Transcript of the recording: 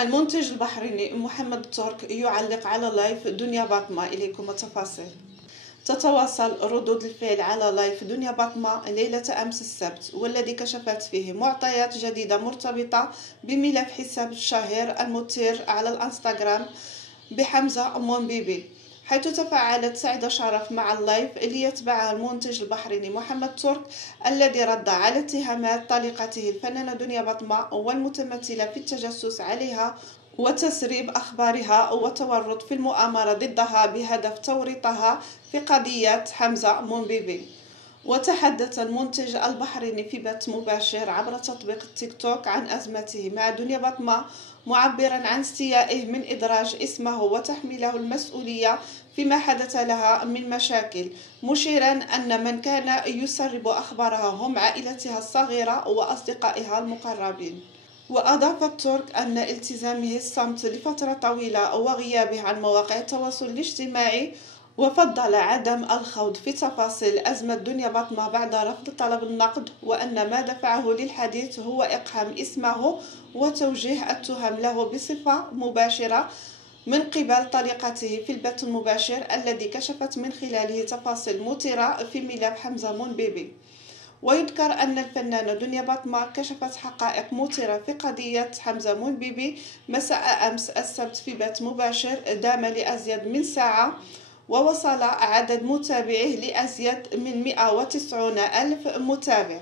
المنتج البحريني محمد ترك يعلق على لايف دنيا باطمة. إليكم التفاصيل. تتواصل ردود الفعل على لايف دنيا باطمة ليلة أمس السبت، والذي كشفت فيه معطيات جديدة مرتبطة بملف حساب الشهير المثير على الانستغرام بحمزة مونبيبي، حيث تفاعلت سعيدة شرف مع اللايف ليتبعها المنتج البحريني محمد ترك، الذي رد على اتهامات طليقته الفنانة دنيا باطمة والمتمثلة في التجسس عليها وتسريب أخبارها والتورط في المؤامرة ضدها بهدف توريطها في قضية حمزة مونبيبي. وتحدث المنتج البحريني في بث مباشر عبر تطبيق التيك توك عن أزمته مع دنيا باطمة، معبرا عن استيائه من إدراج اسمه وتحميله المسؤولية فيما حدث لها من مشاكل، مشيرا أن من كان يسرب أخبارها هم عائلتها الصغيرة وأصدقائها المقربين. وأضاف الترك أن التزامه الصمت لفترة طويلة وغيابه عن مواقع التواصل الاجتماعي، وفضل عدم الخوض في تفاصيل أزمة دنيا باطمة بعد رفض طلب النقد، وأن ما دفعه للحديث هو إقحام اسمه وتوجيه التهم له بصفة مباشرة من قبل طليقته في البث المباشر الذي كشفت من خلاله تفاصيل مثيرة في ملف حمزة مونبيبي. ويذكر أن الفنانة دنيا باطمة كشفت حقائق مثيرة في قضية حمزة مونبيبي مساء أمس السبت في بث مباشر دام لأزيد من ساعة، ووصل عدد متابعيه لأزيد من 190 ألف متابع.